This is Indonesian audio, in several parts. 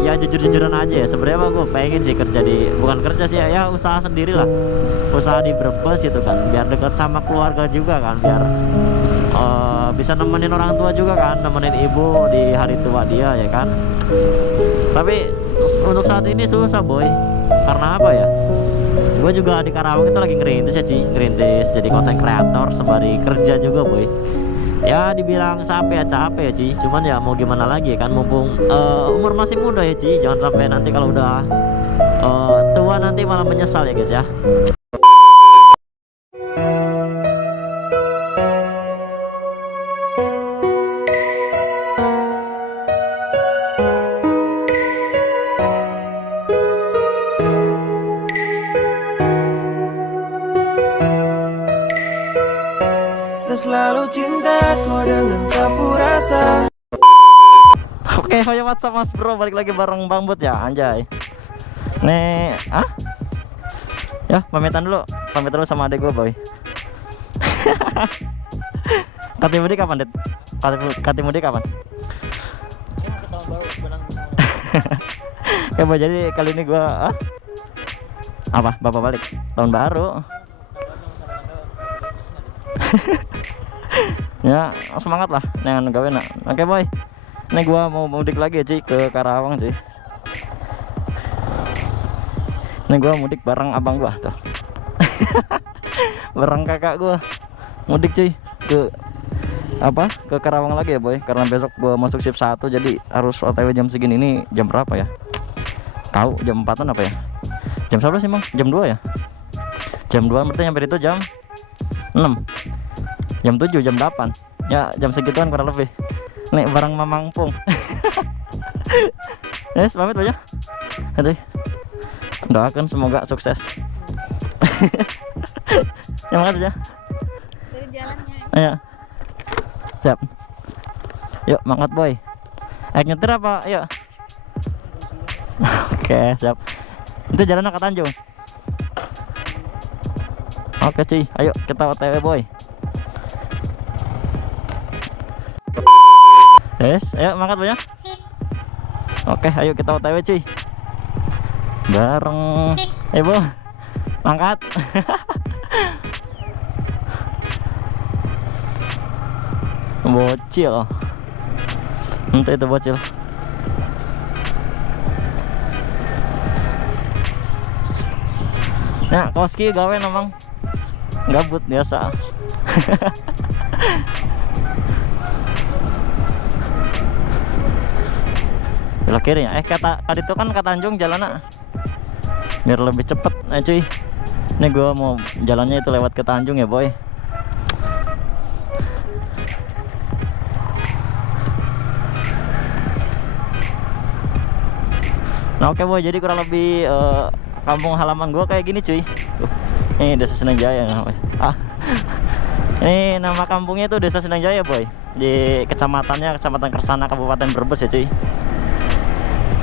Ya jujur-jujuran aja ya, sebenarnya mah gue pengen sih kerja di, bukan kerja sih ya, usaha sendiri lah, usaha di Brebes gitu kan, biar dekat sama keluarga juga kan, biar bisa nemenin orang tua juga kan, nemenin ibu di hari tua dia ya kan. Tapi untuk saat ini susah boy, karena apa ya, gue juga di Karawang itu lagi ngerintis ya Ci, ngerintis jadi konten kreator sembari kerja juga boy. Ya dibilang capek ya Ci, cuman ya mau gimana lagi kan, mumpung umur masih muda ya Ci, jangan sampai nanti kalau udah tua nanti malah menyesal ya guys ya. Selalu cinta kau dengan sapu rasa. Oke, yo WhatsApp mas bro, balik lagi bareng Bang Bud ya, anjay. Nih, ya pamitan dulu sama adek gue boy. Katimudi kapan, Det? Katimudi kapan? Oke boy, jadi kali ini gue apa? Bapak balik tahun baru. Ya semangat lah dengan gawe nak. Oke boy, ini gua mau mudik lagi ya Ci, ke Karawang sih. Ini gua mudik bareng abang gua tuh. Bareng kakak gua mudik cuy ke ke Karawang lagi ya boy, karena besok gua masuk shift 1 jadi harus OTW jam segini. Ini jam berapa ya? Tahu jam 4-an apa ya? Jam 11 sih Bang? Jam 2 ya? Jam 2 berarti nyampe itu jam 6, jam 7, jam 8 ya, jam segituan kurang lebih. Nih barang Mamang Pung. Yes, pamit aja. Aduh, doakan semoga sukses. Ya mangkat aja dari jalannya. Ayo siap, yuk mangkat boy. Nyetir apa? Yuk. Oke siap, itu jalan ke Tanjung. Oke cuy, ayo kita OTW boy. Yes, ayo mangkat boy ya. Oke, ayo kita OTW cuy. Bareng Ibu. Mangkat. Bocil. Entah itu bocil. Nah, koski gawe nomang gabut biasa. Belok kiri ya. Kata itu kan ke Tanjung jalannya biar lebih cepet cuy. Ini gua mau jalannya itu lewat ke Tanjung ya boy. Nah oke boy, jadi kurang lebih kampung halaman gua kayak gini cuy. Ini Desa Senengjaya namanya. Ini nama kampungnya itu Desa Senengjaya boy. Di kecamatannya Kecamatan Kersana, Kabupaten Brebes ya cuy.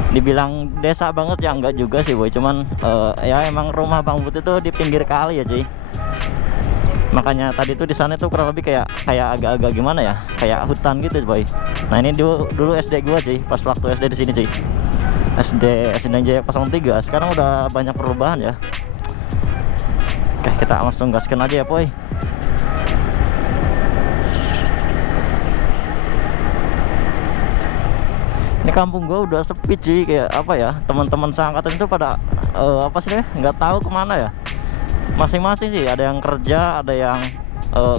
Dibilang desa banget ya enggak juga sih boy, cuman ya emang rumah Bang Bud itu di pinggir kali ya cuy. Makanya tadi tuh di sana tuh kurang lebih kayak agak-agak gimana ya, kayak hutan gitu boy. Nah ini dulu SD gua cuy, pas waktu SD di sini cuy. SD Senengjaya 03. Sekarang udah banyak perubahan ya. Oke, kita langsung gaskan aja ya boy. Ini kampung gua udah sepi cuy, kayak apa ya, teman-teman seangkatan itu pada apa sih, nggak tahu kemana ya. Masing-masing sih, ada yang kerja, ada yang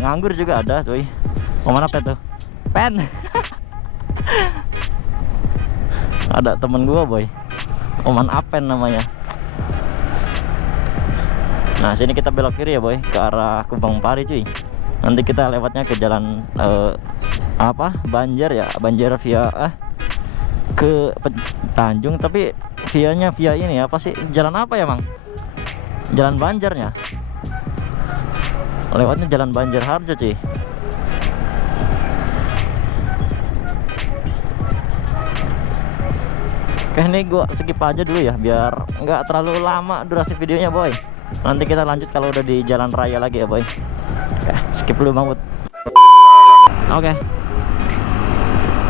nganggur juga ada cuy. Mau mana pet tuh? Pen. Ada temen gua boy, Oman Apen namanya. Nah sini kita belok kiri ya boy, ke arah Kubang Pari cuy. Nanti kita lewatnya ke jalan Banjar ya, Banjar via ke Tanjung, tapi via ini apa sih, jalan apa ya Mang? Jalan Banjarnya, lewatnya jalan Banjar Harjo cuy. Oke, ini gua skip aja dulu ya biar nggak terlalu lama durasi videonya boy. Nanti kita lanjut kalau udah di jalan raya lagi ya boy. Oke, skip dulu Bang Bud. Oke.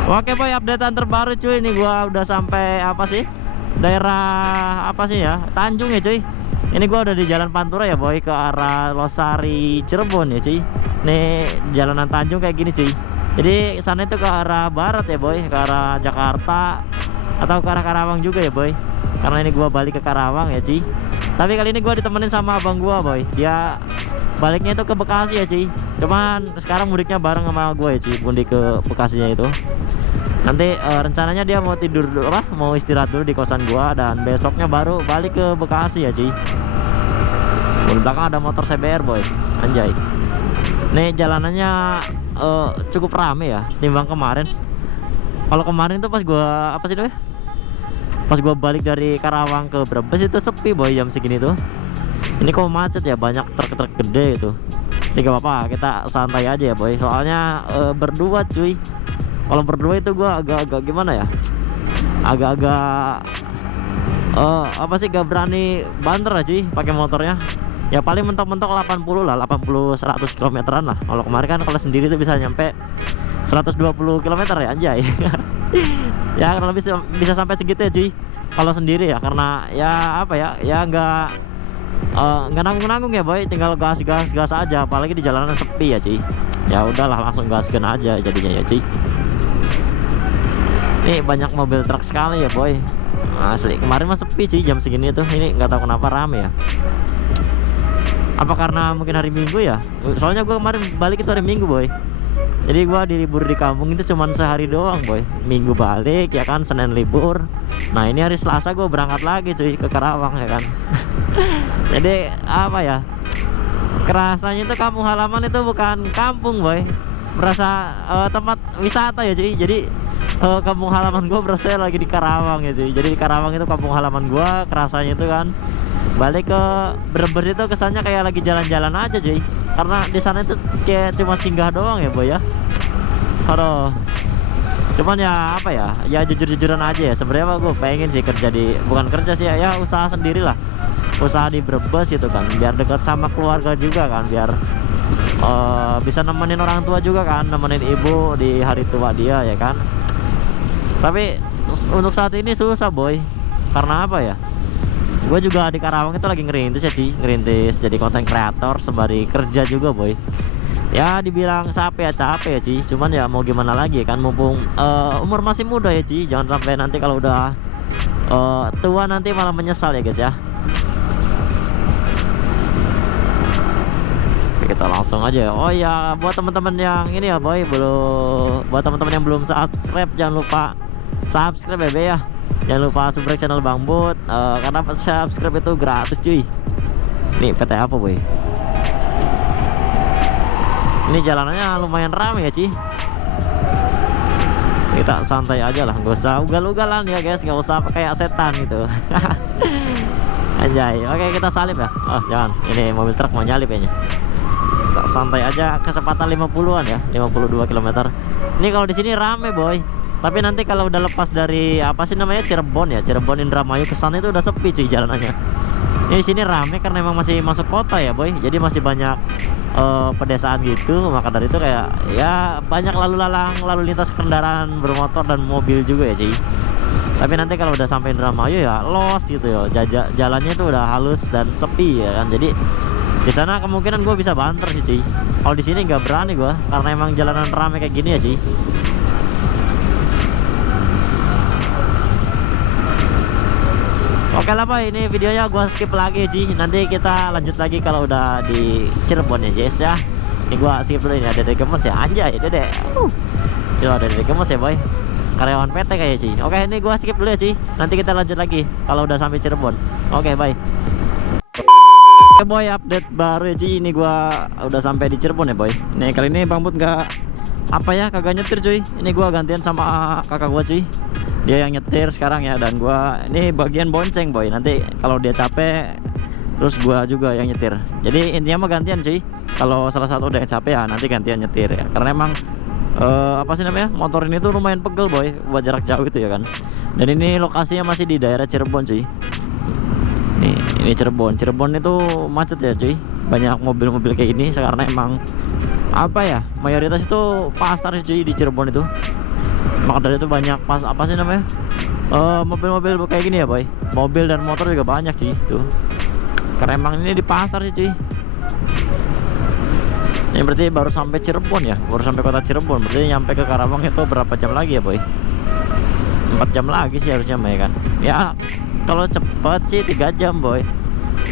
Oke boy, updatean terbaru cuy. Ini gua udah sampai apa sih? Daerah apa sih ya? Tanjung ya cuy. Ini gua udah di Jalan Pantura ya boy, ke arah Losari Cirebon ya cuy. Nih jalanan Tanjung kayak gini cuy. Jadi sana itu ke arah barat ya boy, ke arah Jakarta atau ke arah Karawang juga ya boy. Karena ini gua balik ke Karawang ya cuy. Tapi kali ini gua ditemenin sama abang gua boy. Dia baliknya itu ke Bekasi ya cuy. Cuman sekarang mudiknya bareng sama gue ya cuy, mudik ke Bekasinya itu. Nanti rencananya dia mau tidur dulu, mau istirahat dulu di kosan gua, dan besoknya baru balik ke Bekasi ya cuy. Di belakang ada motor CBR boy, anjay. Nih jalanannya cukup rame ya timbang kemarin. Kalau kemarin tuh pas gua apa sih namanya? Pas gua balik dari Karawang ke Brebes itu sepi boy jam segini tuh. Ini kok macet ya, banyak truk-truk gede itu. Ini gak apa-apa, kita santai aja ya boy. Soalnya berdua cuy. Kalau berdua itu gua agak-agak gimana ya? Agak-agak apa sih, gak berani banter lah cuy pakai motornya. Ya paling mentok-mentok 80 lah, 80-100 kilometeran lah. Kalau kemarin kan kalau sendiri tuh bisa nyampe 120 km ya anjay. Ya kalau bisa sampai segitu ya cuy. Kalau sendiri ya, karena ya apa ya? Ya nggak nanggung-nanggung ya boy, tinggal gas aja. Apalagi di jalanan sepi ya cuy. Ya udahlah, langsung gaskan aja jadinya ya cuy. Ini banyak mobil truk sekali ya boy, asli. Kemarin mah sepi cuy jam segini tuh. Ini nggak tahu kenapa rame ya. Apa karena mungkin hari Minggu ya? Soalnya gue kemarin balik itu hari Minggu boy. Jadi gue dilibur di kampung itu cuman sehari doang boy. Minggu balik ya kan, Senin libur. Nah ini hari Selasa gue berangkat lagi cuy ke Karawang ya kan. Jadi apa ya, kerasanya itu kampung halaman itu bukan kampung boy, berasa tempat wisata ya cuy. Jadi kampung halaman gue berasa lagi di Karawang ya cuy. Jadi di Karawang itu kampung halaman gue, kerasanya itu kan. Balik ke Brebes itu kesannya kayak lagi jalan-jalan aja cuy, karena di sana itu kayak cuma singgah doang ya boy ya. Aduh, cuman ya apa ya, ya jujur-jujuran aja ya. Sebenarnya gue pengen sih kerja di, bukan kerja sih ya, usaha sendiri lah. Usaha di Brebes itu kan, biar dekat sama keluarga juga kan, biar bisa nemenin orang tua juga kan, nemenin ibu di hari tua dia ya kan. Tapi untuk saat ini susah boy, karena apa ya, gue juga di Karawang itu lagi ngerintis ya sih, ngerintis jadi konten kreator sembari kerja juga boy. Ya dibilang capek ya Ci, cuman ya mau gimana lagi kan, mumpung umur masih muda ya Ci. Jangan sampai nanti kalau udah tua nanti malah menyesal ya guys ya. Oke, kita langsung aja. Oh ya, buat teman-teman yang ini ya boy, buat teman-teman yang belum subscribe, jangan lupa subscribe ya Be ya. Jangan lupa subscribe channel Bang Bud, karena subscribe itu gratis cuy. Nih PT apa boy? Ini jalanannya lumayan ramai ya Ci. Kita santai aja lah, nggak usah ugal-ugalan ya guys, nggak usah kayak setan gitu. Anjay. Oke, kita salip ya. Oh jangan, ini mobil truk mau nyalip kayaknya. Kita santai aja, kecepatan 50-an ya, 52 km. Ini kalau di sini rame boy. Tapi nanti kalau udah lepas dari apa sih namanya, Cirebon ya, Cirebon Indramayu ke sana itu udah sepi cuy jalanannya. Ini sini rame karena memang masih masuk kota ya boy. Jadi masih banyak pedesaan gitu, maka dari itu kayak ya banyak lalu lintas kendaraan bermotor dan mobil juga ya cuy. Tapi nanti kalau udah sampai Indramayu ya los gitu ya, jalannya itu udah halus dan sepi ya kan. Jadi di sana kemungkinan gue bisa banter sih cuy. Kalau di sini nggak berani gue, karena emang jalanan rame kayak gini ya sih. Oke lah boy, ini videonya gua skip lagi Ji. Nanti kita lanjut lagi kalau udah di Cirebon ya guys ya. Ini gua skip dulu, ini ada Dede Gemes ya, anjay Dede. Itu ada Dede Gemes ya boy, karyawan PT kayak Ci. Oke, ini gua skip dulu ya Ci. Nanti kita lanjut lagi kalau udah sampai Cirebon. Oke, bye. Oke boy, update baru ya Ci. Ini gua udah sampai di Cirebon ya boy. Nih kali ini Bang Bud nggak apa ya, kagak nyetir cuy. Ini gua gantian sama kakak gua cuy. Dia yang nyetir sekarang ya, dan gua ini bagian bonceng boy. Nanti kalau dia capek terus gua juga yang nyetir. Jadi intinya mah gantian cuy. Kalau salah satu udah yang capek ya nanti gantian nyetir ya. Karena emang apa sih namanya, motor ini tuh lumayan pegel boy buat jarak jauh itu ya kan. Dan ini lokasinya masih di daerah Cirebon cuy. Nih, ini Cirebon itu macet ya cuy. Banyak mobil-mobil kayak ini karena emang apa ya, mayoritas itu pasar cuy di Cirebon itu. Maka dari itu banyak pas apa sih namanya, mobil-mobil kayak gini ya boy. Mobil dan motor juga banyak sih tuh. Karena emang ini di pasar sih cuy. Ini berarti baru sampai Cirebon ya, baru sampai kota Cirebon. Berarti nyampe ke Karawang itu berapa jam lagi ya boy? 4 jam lagi sih harusnya ya kan. Ya kalau cepet sih 3 jam boy.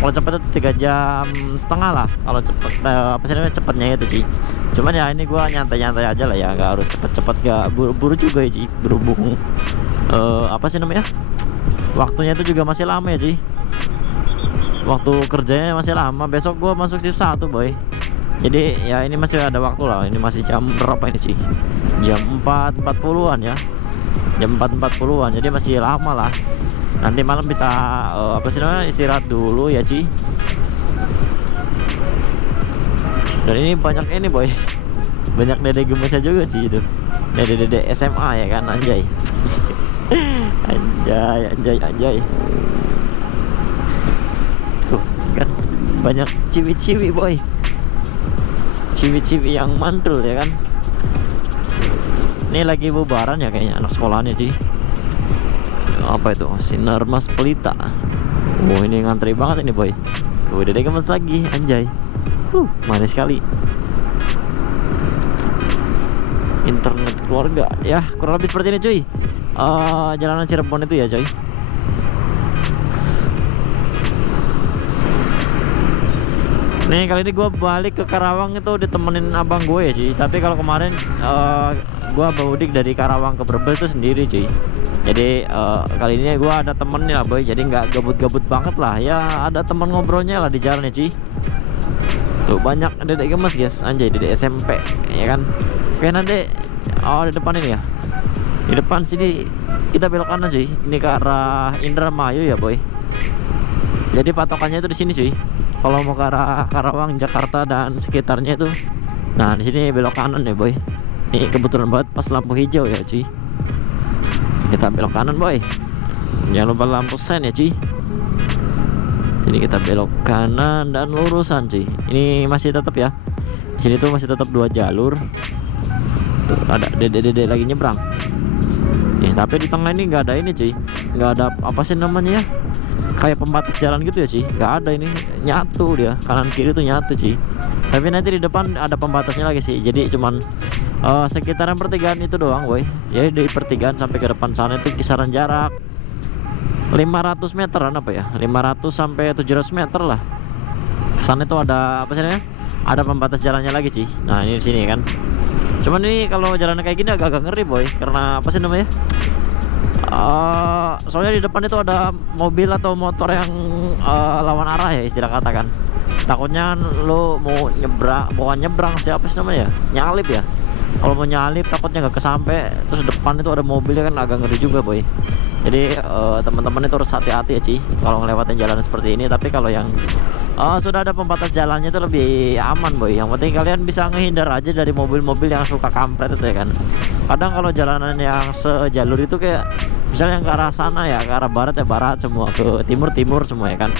Kalau cepet itu 3 jam setengah lah. Kalau cepet apa sih namanya, cepetnya itu sih. Cuman ya ini gua nyantai-nyantai aja lah ya, nggak harus cepet-cepet, nggak buru-buru juga ya sih. Berhubung apa sih namanya, waktunya itu juga masih lama ya sih. Waktu kerjanya masih lama. Besok gua masuk shift 1 boy. Jadi ya ini masih ada waktu lah. Ini masih jam berapa ini sih? Jam 4.40-an ya. Jam 4.40-an. Jadi masih lama lah. Nanti malam bisa apa sih namanya, istirahat dulu ya Ci. Dan ini banyak ini boy, banyak dede gemesnya juga Ci itu. Dede SMA ya kan, anjay. Anjay. Tuh kan banyak ciwi-ciwi boy. Ciwi-ciwi yang mantul ya kan. Ini lagi bubaran ya kayaknya anak sekolahannya Ci. Apa itu, Sinar Mas Pelita. Oh ini ngantri banget ini boy. Tuh dede gemes lagi, anjay. Manis sekali. Internet keluarga ya, kurang lebih seperti ini cuy. Jalanan Cirebon itu ya cuy. Nih kali ini gue balik ke Karawang itu ditemenin abang gue ya cuy. Tapi kalau kemarin gue mudik dari Karawang ke Brebes itu sendiri cuy. Jadi kali ini gue ada temennya boy, jadi nggak gabut-gabut banget lah ya, ada temen ngobrolnya lah di jalannya cuy. Tuh banyak dedek gemes guys, anjay, dedek SMP ya kan. Oke nanti di depan ini ya, di depan sini kita belok kanan cuy, ini ke arah Indramayu ya boy. Jadi patokannya itu di sini cuy. Kalau mau ke arah Karawang, Jakarta dan sekitarnya itu, nah di sini belok kanan ya boy. Ini kebetulan banget pas lampu hijau ya cuy. Kita belok kanan boy, jangan lupa lampu sen ya cuy. Sini kita belok kanan dan lurusan cuy. Ini masih tetap ya, di sini tuh masih tetap 2 jalur. Tuh ada dede lagi nyebrang. Tapi di tengah ini nggak ada ini cuy, nggak ada apa sih namanya ya, kayak pembatas jalan gitu ya cuy. Nggak ada, ini nyatu dia, kanan kiri tuh nyatu cuy. Tapi nanti di depan ada pembatasnya lagi sih. Jadi cuman sekitaran pertigaan itu doang boy. Ya dari pertigaan sampai ke depan sana itu kisaran jarak 500 meteran apa ya, 500 sampai 700 meter lah. Sana itu ada apa sih namanya, ada pembatas jalannya lagi sih. Nah ini di sini kan. Cuman ini kalau jalannya kayak gini agak-agak ngeri boy, karena apa sih namanya, soalnya di depan itu ada mobil atau motor yang lawan arah ya istilah kata kan. Takutnya lo mau nyebrang, bukan nyebrang, siapa sih namanya ya, nyalip ya. Kalau mau nyalip takutnya nggak kesampe, terus depan itu ada mobilnya kan agak ngeri juga boy. Jadi teman-teman itu harus hati-hati ya Ci kalau ngelewatin jalan seperti ini. Tapi kalau yang sudah ada pembatas jalannya itu lebih aman boy. Yang penting kalian bisa ngehindar aja dari mobil-mobil yang suka kampret itu ya kan. Kadang kalau jalanan yang sejalur itu kayak misalnya yang ke arah sana ya, ke arah barat ya barat semua, ke timur timur semua ya kan.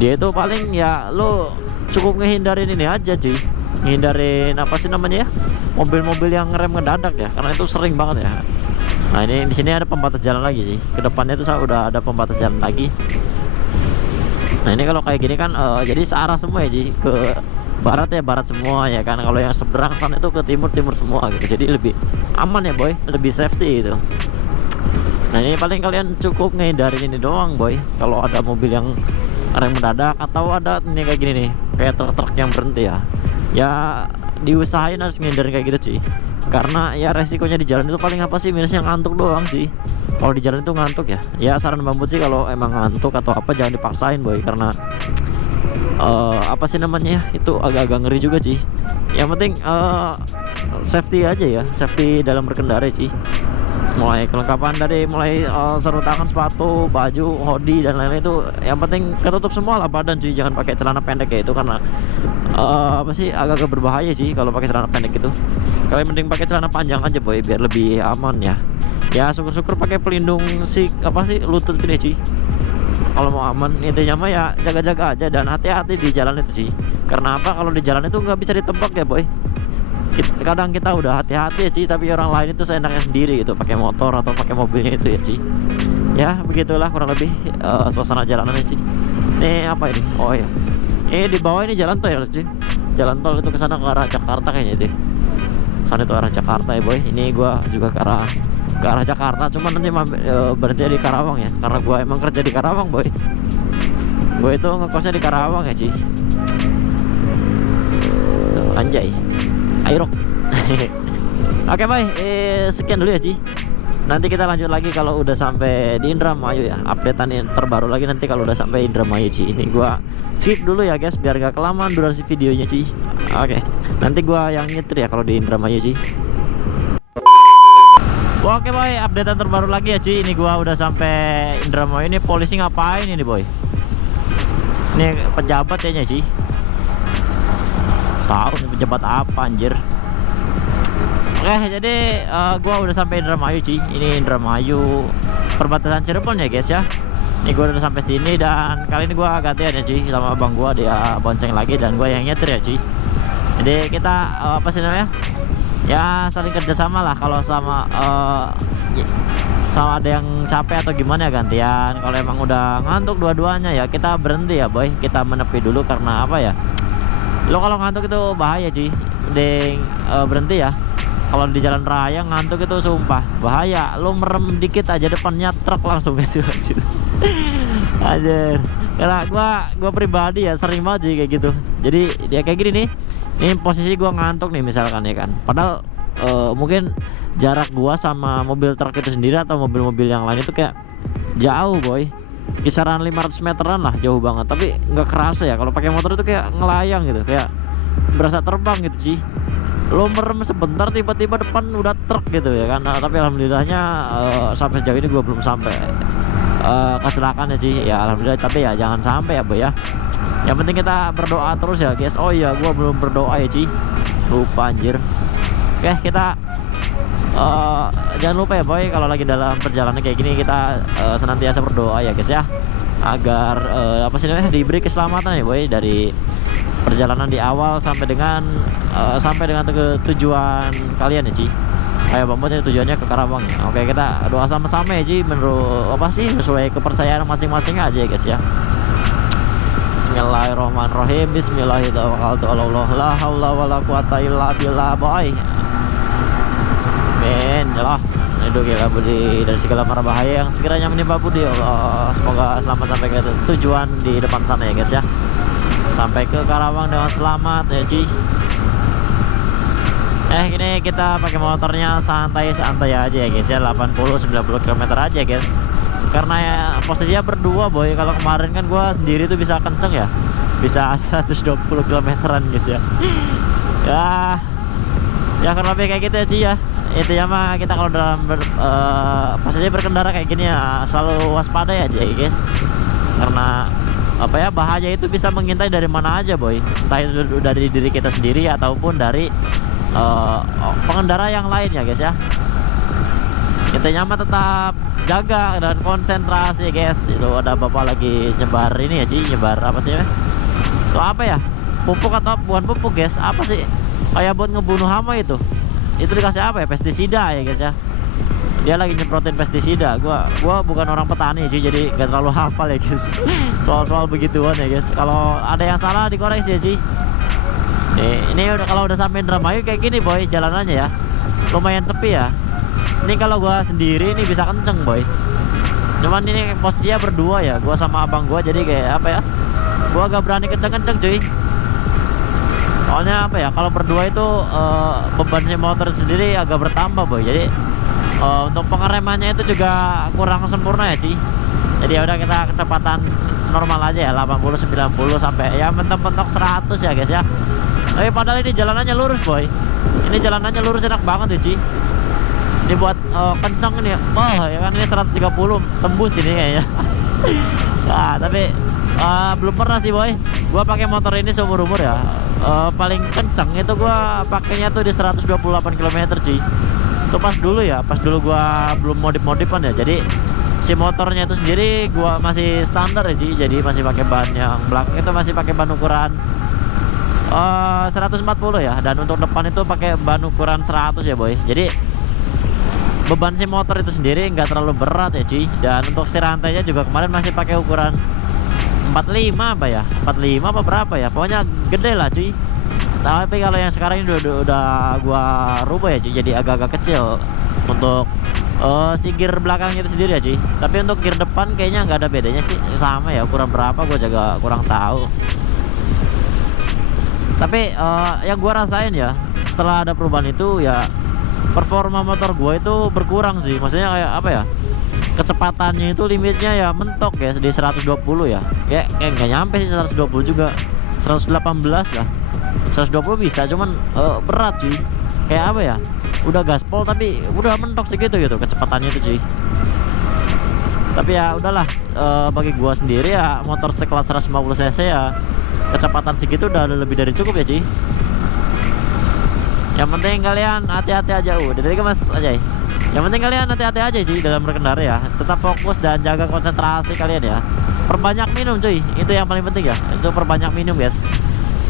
Dia itu paling ya lo cukup ngehindarin ini aja cuy, ngehindarin apa sih namanya ya, mobil-mobil yang ngerem ngedadak ya, karena itu sering banget ya. Nah ini di sini ada pembatas jalan lagi sih, kedepannya itu udah ada pembatas jalan lagi. Nah ini kalau kayak gini kan jadi searah semua ya Ji, ke barat ya barat semua ya kan. Kalau yang seberang sana itu ke timur timur semua gitu, jadi lebih aman ya boy, lebih safety gitu. Nah ini paling kalian cukup ngehindarin ini doang boy. Kalau ada mobil yang rem mendadak atau ada ini kayak gini nih, kayak truk-truk yang berhenti ya, ya diusahain harus ngehindarin kayak gitu sih. Karena ya resikonya di jalan itu paling apa sih, minusnya ngantuk doang sih. Kalau di jalan itu ngantuk ya, ya saran Bambut sih kalau emang ngantuk atau apa jangan dipaksain boy, karena apa sih namanya ya, itu agak-agak ngeri juga sih. Yang penting safety aja ya, safety dalam berkendara sih. Mulai kelengkapan dari mulai sarung tangan, sepatu, baju, hoodie dan lain-lain itu yang penting ketutup semua lah badan cuy. Jangan pakai celana pendek kayak itu, karena apa sih agak-agak berbahaya sih kalau pakai celana pendek itu. Kalian mending pakai celana panjang aja boy, biar lebih aman ya. Ya syukur-syukur pakai pelindung apa sih lutut ini cuy. Kalau mau aman intinya mah ya jaga-jaga aja dan hati-hati di jalan itu sih. Karena apa, kalau di jalan itu nggak bisa ditebak ya boy. kadang kita udah hati-hati ya Ci, tapi orang lain itu seenaknya sendiri gitu, pakai motor atau pakai mobilnya itu ya Ci. Ya begitulah kurang lebih suasana jalanannya Ci. Ini apa ini? Oh ya, di bawah ini jalan tol ya Ci. Jalan tol itu ke sana ke arah Jakarta kayaknya deh. Sana itu arah Jakarta ya boy. Ini gua juga ke arah Jakarta, cuman nanti berhenti di Karawang ya, karena gua emang kerja di Karawang boy. Gue itu ngekosnya di Karawang ya Ci. Anjay, ayo rok. Oke bye, sekian dulu ya Ci. Nanti kita lanjut lagi kalau udah sampai di Indramayu ya. Updatean yang terbaru lagi nanti kalau udah sampai Indramayu Ci. Ini gua skip dulu ya guys, biar gak kelamaan durasi videonya Ci. Oke, nanti gua yang nyetir ya kalau di Indramayu Ci. Oke boy, updatean terbaru lagi ya Ci. Ini gua udah sampai Indramayu. Ini polisi ngapain ini boy? Ini pejabat ya Ci. Tahu nih pejabat apa anjir. Oke, jadi gua udah sampai Indramayu Ci. Ini Indramayu perbatasan Cirebon ya guys ya. Ini gua udah sampai sini dan kali ini gua gantian ya Ci sama abang gua, dia bonceng lagi dan gua yang nyetir ya Ci. Jadi kita apa sih namanya? Ya saling kerjasama lah, kalau sama ada yang capek atau gimana ya gantian. Kalau emang udah ngantuk dua-duanya ya kita berhenti ya boy, kita menepi dulu. Karena apa ya, lo kalau ngantuk itu bahaya Ci, mending berhenti ya. Kalau di jalan raya ngantuk itu sumpah bahaya, lo merem dikit aja depannya truk langsung gitu anjir. Karena gua pribadi ya sering banget sih kayak gitu. Jadi dia kayak gini nih, ini posisi gua ngantuk nih misalkan ya kan, padahal mungkin jarak gua sama mobil truk itu sendiri atau mobil-mobil yang lain itu kayak jauh boy, kisaran 500 meteran lah, jauh banget. Tapi nggak kerasa ya, kalau pakai motor itu kayak ngelayang gitu, kayak berasa terbang gitu sih. Lo merem sebentar tiba-tiba depan udah truk gitu ya kan. Nah, tapi alhamdulillahnya sampai sejauh ini gua belum sampai kecelakaan ya Ci. Ya alhamdulillah, tapi ya jangan sampai ya boy ya. Yang penting kita berdoa terus ya guys. Oh iya, gua belum berdoa ya Ci, lupa anjir. Oke, kita jangan lupa ya boy, kalau lagi dalam perjalanan kayak gini kita senantiasa berdoa ya guys ya, agar apa sih namanya, diberi keselamatan ya boy, dari perjalanan di awal sampai dengan ke tujuan kalian ya Ci. Ayo Bambang, ini tujuannya ke Karawang ya. Oke, kita doa sama-sama ya Ci, menurut apa sih, sesuai kepercayaan masing-masing aja ya guys ya. Bismillahirrahmanirrahim. Bismillahirrahmanirrahim. La haula wala quwata illa billah boy. Amin ya Allah. Lindungilah Budi dari segala mara bahaya yang sekiranya menimpa Budi ya Allah. Semoga selamat sampai ke tujuan di depan sana ya guys ya. Sampai ke Karawang dengan selamat ya Ci. Ini kita pakai motornya santai-santai aja ya guys ya, 80-90 km aja guys. Karena ya posisinya berdua boy. Kalau kemarin kan gua sendiri tuh bisa kenceng ya, bisa 120 km-an guys ya. Ya kurang lebih kayak gitu ya Ci ya. Itu ya mah, kita kalau dalam posisi berkendara kayak gini ya selalu waspada ya aja ya guys. Karena apa ya, bahaya itu bisa mengintai dari mana aja boy, entah itu dari diri kita sendiri ataupun dari pengendara yang lain ya guys ya. Kita nyaman tetap jaga dan konsentrasi guys. Itu ada bapak lagi nyebar ini ya Ci, nyebar apa sih ya? Itu apa ya, pupuk atau bukan pupuk guys, apa sih, kayak buat ngebunuh hama itu dikasih apa ya, pestisida ya guys ya. Dia lagi nyemprotin pestisida. Gua bukan orang petani Ci, jadi gak terlalu hafal ya guys soal begituan ya guys. Kalau ada yang salah dikoreksi ya Ci. Ini udah, kalau udah sampai Indramayu kayak gini boy, jalanannya ya lumayan sepi ya. Ini kalau gua sendiri ini bisa kenceng boy, cuman ini posisinya berdua ya, gua sama abang gua, jadi kayak apa ya, gua gak berani kenceng-kenceng cuy. Soalnya apa ya, kalau berdua itu beban si motor sendiri agak bertambah boy. Jadi untuk pengeremannya itu juga kurang sempurna ya Ci. Jadi ya udah, kita kecepatan normal aja ya, 80-90 sampai ya mentok-mentok 100 ya guys ya. Tapi padahal ini jalanannya lurus boy. Ini jalanannya lurus, enak banget ya Ci. Ini buat kenceng ini ya. Oh ya kan, ini 130 tembus ini kayaknya. Nah tapi belum pernah sih boy gua pakai motor ini seumur umur ya. Paling kenceng itu gua pakainya tuh di 128 km Ci. Itu pas dulu ya, pas dulu gua belum modif-modifan ya. Jadi si motornya itu sendiri gua masih standar ya Ci. Jadi masih pakai ban yang belakang itu masih pakai ban ukuran 140 ya, dan untuk depan itu pakai ban ukuran 100 ya boy. Jadi beban si motor itu sendiri nggak terlalu berat ya cuy. Dan untuk si rantainya juga kemarin masih pakai ukuran 45 apa ya, 45 apa berapa ya, pokoknya gede lah cuy. Tapi kalau yang sekarang ini udah gua rubah ya cuy, jadi agak-agak kecil untuk si gear belakangnya itu sendiri ya cuy. Tapi untuk gear depan kayaknya nggak ada bedanya sih, sama ya, ukuran berapa gua juga kurang tahu. Tapi yang gua rasain ya setelah ada perubahan itu ya, performa motor gua itu berkurang sih. Maksudnya kayak apa ya, kecepatannya itu limitnya ya mentok ya di 120 ya. Ya kayak nggak nyampe sih 120 juga, 118 lah. 120 bisa, cuman berat cuy. Kayak apa ya, udah gaspol tapi udah mentok segitu gitu kecepatannya itu cuy. Tapi ya udahlah, bagi gua sendiri ya motor sekelas 150 cc ya kecepatan segitu udah lebih dari cukup ya cuy. Yang penting kalian hati-hati aja, dari Mas aja. Yang penting kalian hati-hati aja sih dalam berkendara ya, tetap fokus dan jaga konsentrasi kalian ya. Perbanyak minum cuy, itu yang paling penting ya, itu perbanyak minum guys,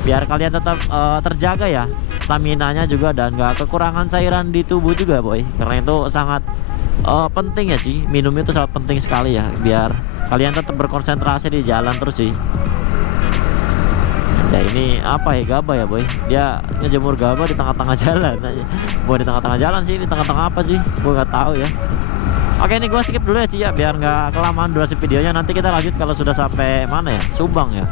biar kalian tetap terjaga ya stamina-nya juga, dan gak kekurangan cairan di tubuh juga boy, karena itu sangat penting ya sih. Minum itu sangat penting sekali ya, biar kalian tetap berkonsentrasi di jalan terus sih. Ya ini apa ya, gabah ya boy, dia ngejemur gabah di tengah-tengah jalan. Bukan di tengah-tengah jalan sih, di tengah-tengah apa sih, gue nggak tahu ya. Oke, ini gue skip dulu ya Ci ya, biar nggak kelamaan durasi videonya. Nanti kita lanjut kalau sudah sampai mana ya, Subang ya,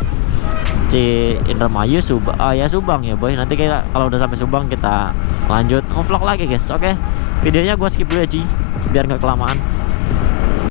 Indramayu, Subang, ya Subang ya boy. Nanti kita kalau udah sampai Subang kita lanjut ngevlog lagi guys. Oke, videonya gue skip dulu ya Ci, biar nggak kelamaan.